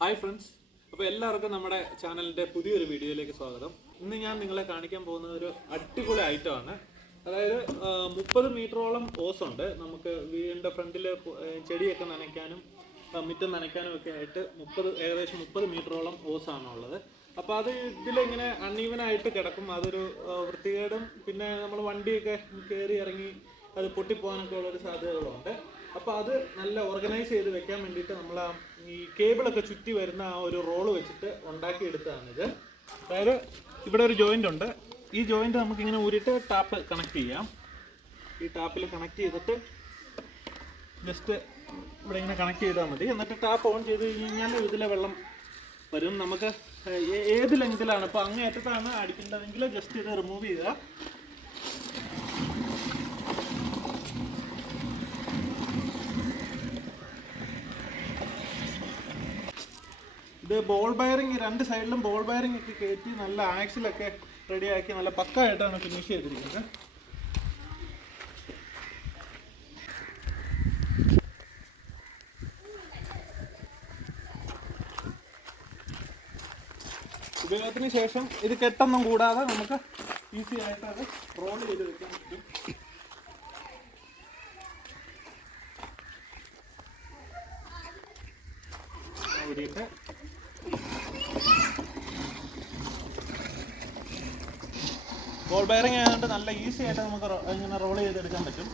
Hi friends, അപ്പോൾ എല്ലാവർക്കും നമ്മുടെ ചാനലിൻ്റെ പുതിയൊരു വീഡിയോയിലേക്ക് സ്വാഗതം. ഇന്ന് ഞാൻ നിങ്ങളെ കാണിക്കാൻ പോകുന്നത് ഒരു അടിപൊളി ഐറ്റമാണ്. അതായത് 30 മീറ്ററോളം ഓസ് ഉണ്ട്. നമുക്ക് വീടിൻ്റെ ഫ്രണ്ടിൽ ചെടിയൊക്കെ നനയ്ക്കാനും മുറ്റം നനയ്ക്കാനും ഒക്കെ ആയിട്ട് ഏകദേശം 30 മീറ്ററോളം ഓസാണുള്ളത്. അപ്പോൾ അത് ഇതിലിങ്ങനെ അൺഈവനായിട്ട് കിടക്കും. അതൊരു വൃത്തികേടും പിന്നെ നമ്മൾ വണ്ടിയൊക്കെ കയറി ഇറങ്ങി അത് പൊട്ടിപ്പോകാനൊക്കെ ഉള്ളൊരു സാധ്യതകളുണ്ട്. അപ്പോൾ അത് നല്ല ഓർഗനൈസ് ചെയ്ത് വെക്കാൻ വേണ്ടിയിട്ട് നമ്മൾ ഈ കേബിളൊക്കെ ചുറ്റി വരുന്ന ആ ഒരു റോള് വെച്ചിട്ട് ഉണ്ടാക്കിയെടുത്തതാണിത്. അതായത് ഇവിടെ ഒരു ജോയിൻ്റ് ഉണ്ട്. ഈ ജോയിൻ്റ് നമുക്കിങ്ങനെ ഊരിയിട്ട് ടാപ്പ് കണക്ട് ചെയ്യാം. ഈ ടാപ്പിൽ കണക്ട് ചെയ്തിട്ട് ജസ്റ്റ് ഇവിടെ ഇങ്ങനെ കണക്ട് ചെയ്താൽ മതി. എന്നിട്ട് ടാപ്പ് ഓൺ ചെയ്ത് കഴിഞ്ഞാൽ ഇതിലെ വെള്ളം വരും. നമുക്ക് ഏത് ലെങ്തിലാണ്, ഇപ്പോൾ അങ്ങേയറ്റത്താണ് അടിക്കേണ്ടതെങ്കിൽ ജസ്റ്റ് ഇത് റിമൂവ് ചെയ്യുക. ഇത് ബോൾ ബയറിങ്, രണ്ട് സൈഡിലും ബോൾ ബയറിംഗ് ഒക്കെ കയറ്റി നല്ല ആക്സിലൊക്കെ റെഡിയാക്കി നല്ല പക്കായിട്ടാണ് ഫിനിഷ് ചെയ്തിരിക്കുന്നത്. ഉപയോഗത്തിന് ശേഷം ഇത് കെട്ടൊന്നും കൂടാതെ നമുക്ക് ഈസി ആയിട്ട് അത് റോൾ ചെയ്ത് വെക്കാൻ പറ്റും. ഊരിയിട്ട് ബോൾ ബെയറിംഗ് ആയതുകൊണ്ട് നല്ല ഈസി ആയിട്ട് നമുക്ക് ഇങ്ങനെ റോൾ ചെയ്തെടുക്കാൻ പറ്റും.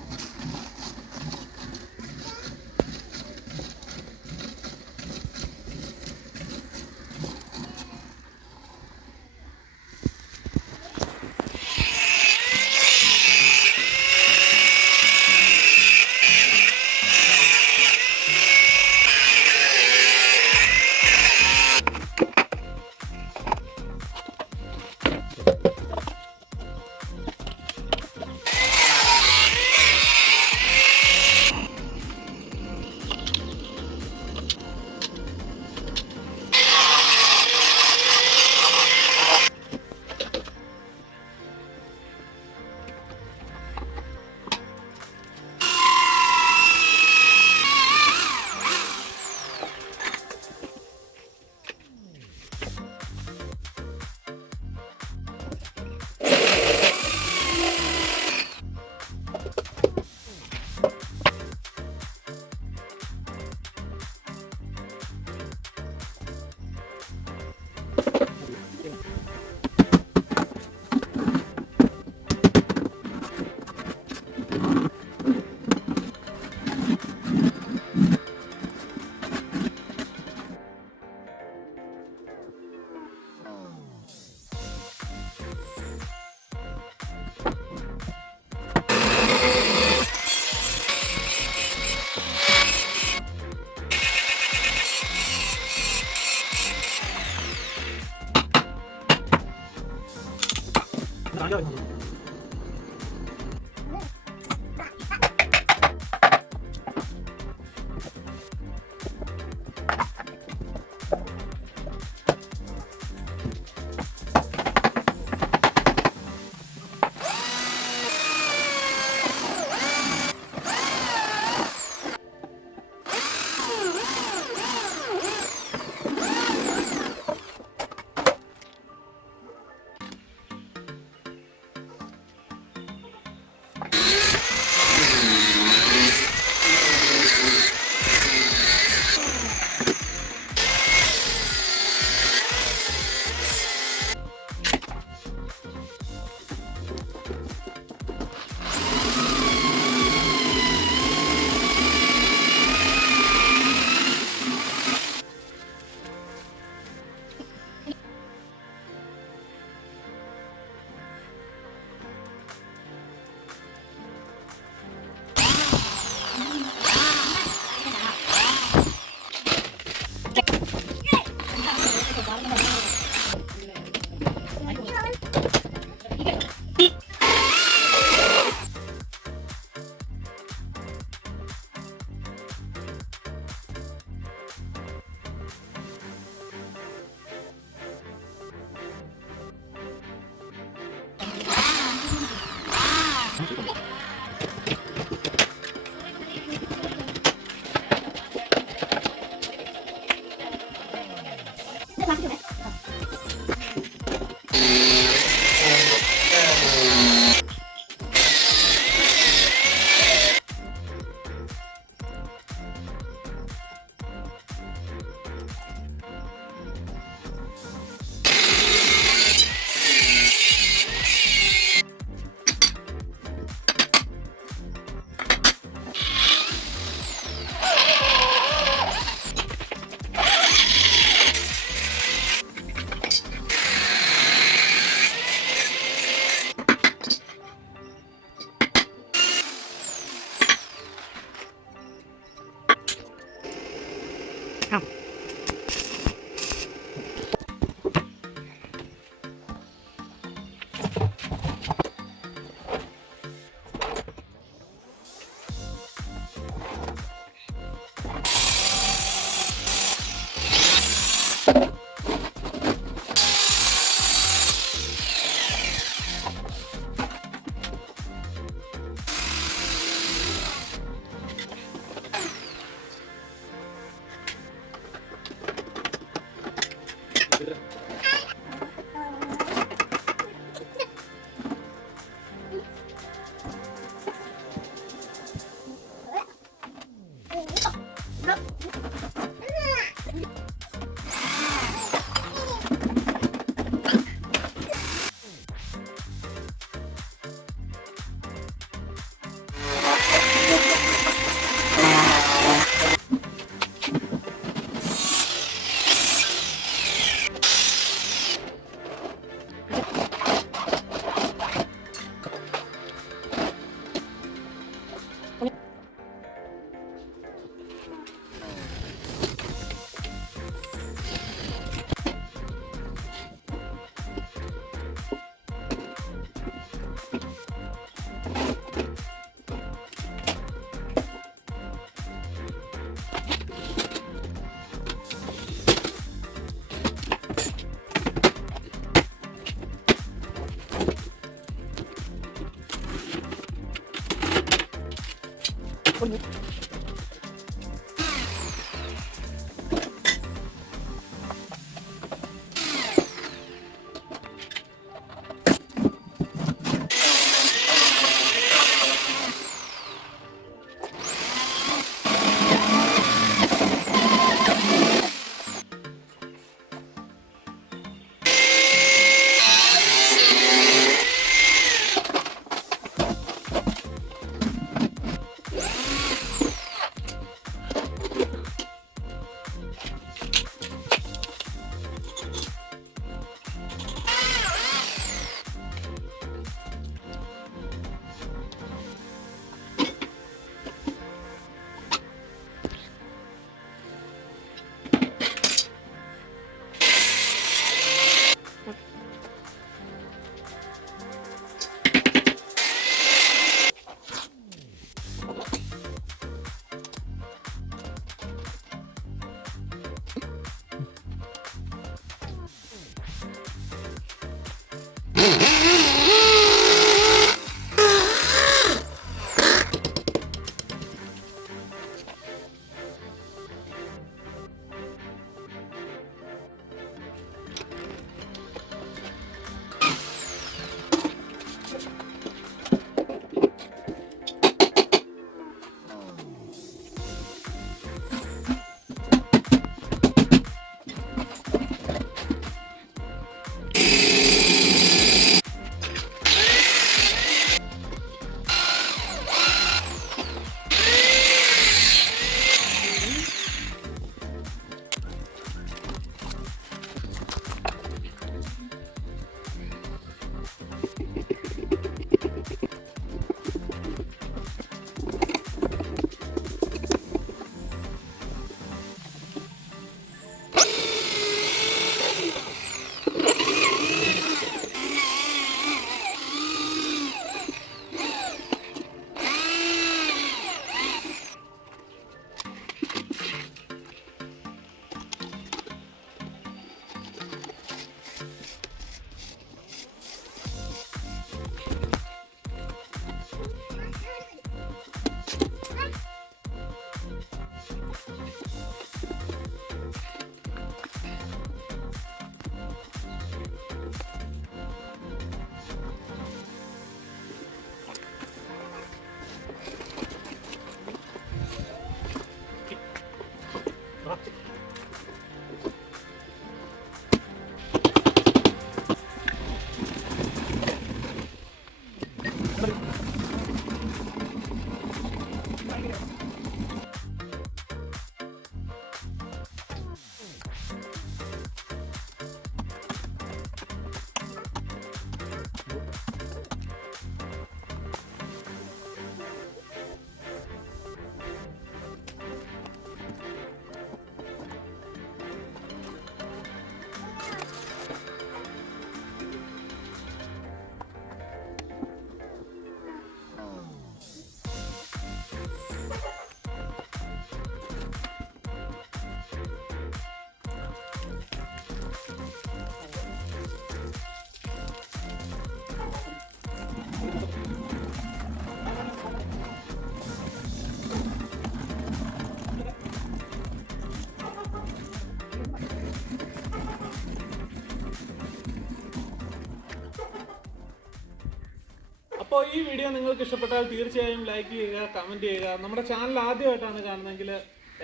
അപ്പോൾ ഈ വീഡിയോ നിങ്ങൾക്ക് ഇഷ്ടപ്പെട്ടാൽ തീർച്ചയായും ലൈക്ക് ചെയ്യുക, കമൻറ്റ് ചെയ്യുക. നമ്മുടെ ചാനൽ ആദ്യമായിട്ടാണ് കാണുന്നതെങ്കിൽ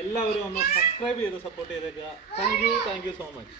എല്ലാവരും ഒന്ന് സബ്സ്ക്രൈബ് ചെയ്ത് സപ്പോർട്ട് ചെയ്തേക്കുക. Thank you so much.